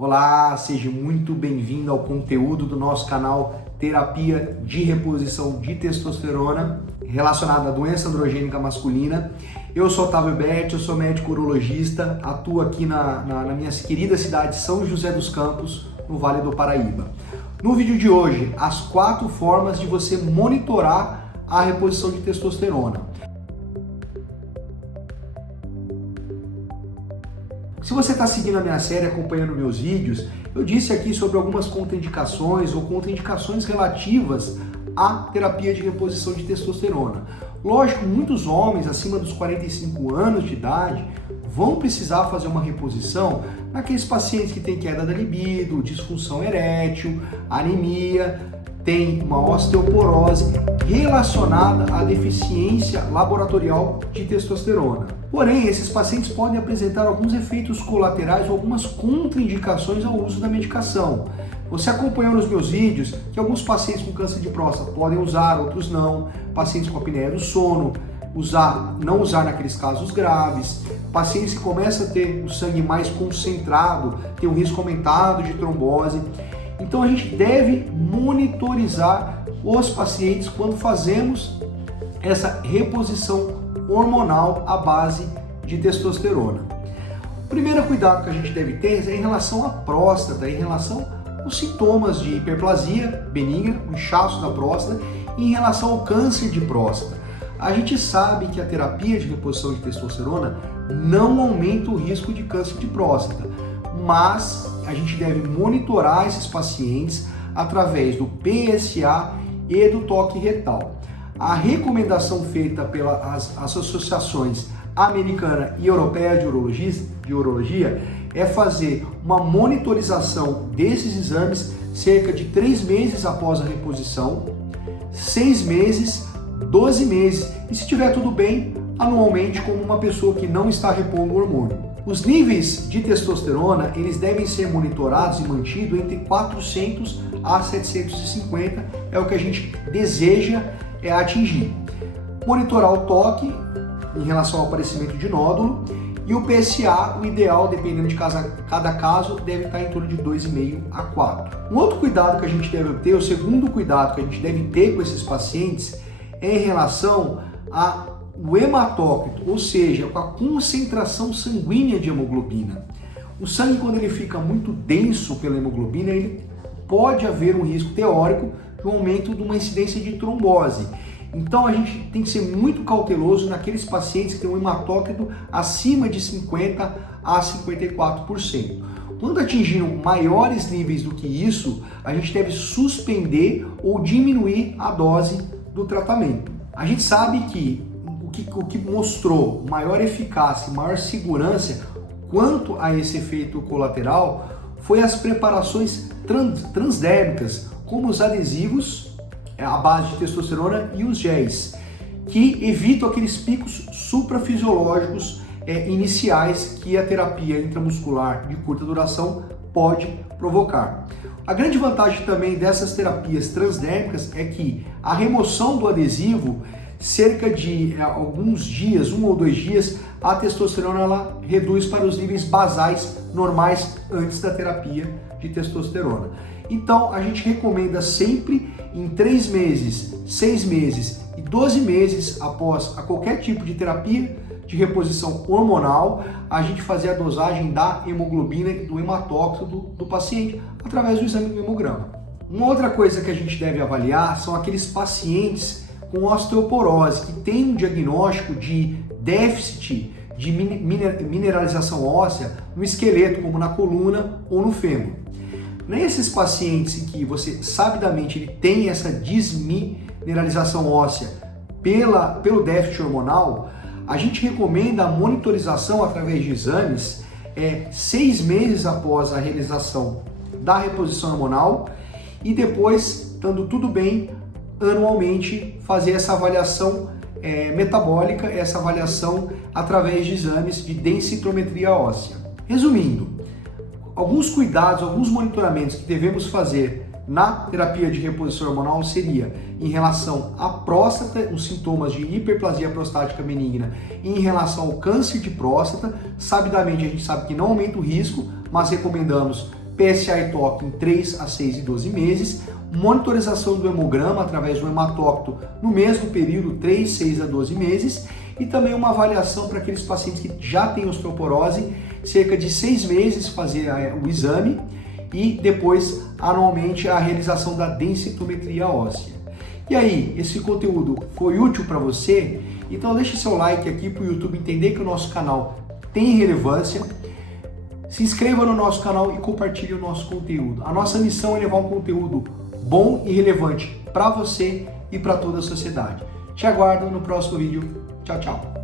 Olá, seja muito bem-vindo ao conteúdo do nosso canal Terapia de Reposição de Testosterona relacionada à doença androgênica masculina. Eu sou Otávio Berti, eu sou médico urologista, atuo aqui na minha querida cidade de São José dos Campos, no Vale do Paraíba. No vídeo de hoje, as 4 formas de você monitorar a reposição de testosterona. Se você está seguindo a minha série, acompanhando meus vídeos, eu disse aqui sobre algumas contraindicações ou contraindicações relativas à terapia de reposição de testosterona. Lógico, muitos homens acima dos 45 anos de idade vão precisar fazer uma reposição naqueles pacientes que têm queda da libido, disfunção erétil, anemia, tem uma osteoporose relacionada à deficiência laboratorial de testosterona. Porém, esses pacientes podem apresentar alguns efeitos colaterais ou algumas contraindicações ao uso da medicação. Você acompanhou nos meus vídeos que alguns pacientes com câncer de próstata podem usar, outros não. Pacientes com apneia do sono, não usar naqueles casos graves. Pacientes que começam a ter o sangue mais concentrado, tem um risco aumentado de trombose. Então a gente deve monitorizar os pacientes quando fazemos essa reposição hormonal à base de testosterona. O primeiro cuidado que a gente deve ter é em relação à próstata, em relação aos sintomas de hiperplasia benigna, o inchaço da próstata, e em relação ao câncer de próstata. A gente sabe que a terapia de reposição de testosterona não aumenta o risco de câncer de próstata, mas a gente deve monitorar esses pacientes através do PSA e do toque retal. A recomendação feita pelas associações americana e europeia de urologia é fazer uma monitorização desses exames cerca de 3 meses após a reposição, 6 meses, 12 meses e, se estiver tudo bem, anualmente, como uma pessoa que não está repondo o hormônio. Os níveis de testosterona, eles devem ser monitorados e mantidos entre 400 a 750, é o que a gente deseja atingir. Monitorar o toque em relação ao aparecimento de nódulo e o PSA, o ideal, dependendo de cada caso, deve estar em torno de 2,5 a 4. Um outro cuidado que a gente deve ter, o segundo cuidado que a gente deve ter com esses pacientes é em relação ao hematócrito, ou seja, com a concentração sanguínea de hemoglobina. O sangue, quando ele fica muito denso pela hemoglobina, ele pode haver um risco teórico de um aumento de uma incidência de trombose. Então a gente tem que ser muito cauteloso naqueles pacientes que têm um hematócrito acima de 50 a 54%. Quando atingiram maiores níveis do que isso, a gente deve suspender ou diminuir a dose do tratamento. A gente sabe que o que mostrou maior eficácia e maior segurança quanto a esse efeito colateral foi as preparações transdérmicas, como os adesivos à base de testosterona e os géis, que evitam aqueles picos suprafisiológicos iniciais que a terapia intramuscular de curta duração pode provocar. A grande vantagem também dessas terapias transdérmicas é que a remoção do adesivo, cerca de alguns dias, 1 ou 2 dias, a testosterona ela reduz para os níveis basais normais antes da terapia de testosterona. Então a gente recomenda sempre em 3 meses, 6 meses e 12 meses após qualquer tipo de terapia de reposição hormonal, a gente fazer a dosagem da hemoglobina e do hematócrito do paciente através do exame do hemograma. Uma outra coisa que a gente deve avaliar são aqueles pacientes com osteoporose que tem um diagnóstico de déficit de mineralização óssea no esqueleto, como na coluna ou no fêmur. Nesses pacientes em que você sabidamente ele tem essa desmineralização óssea pelo déficit hormonal, a gente recomenda a monitorização através de exames 6 meses após a realização da reposição hormonal e depois, estando tudo bem, anualmente fazer essa avaliação metabólica, essa avaliação através de exames de densitometria óssea. Resumindo, alguns cuidados, alguns monitoramentos que devemos fazer na terapia de reposição hormonal seria em relação à próstata, os sintomas de hiperplasia prostática benigna, e em relação ao câncer de próstata. Sabidamente a gente sabe que não aumenta o risco, mas recomendamos PSA e toque em 3 a 6 e 12 meses, monitorização do hemograma através do hematócrito no mesmo período, 3, 6 a 12 meses, e também uma avaliação para aqueles pacientes que já têm osteoporose, cerca de 6 meses fazer o exame e depois anualmente a realização da densitometria óssea. E aí, esse conteúdo foi útil para você? Então deixe seu like aqui para o YouTube entender que o nosso canal tem relevância. Se inscreva no nosso canal e compartilhe o nosso conteúdo. A nossa missão é levar um conteúdo bom e relevante para você e para toda a sociedade. Te aguardo no próximo vídeo. Tchau, tchau.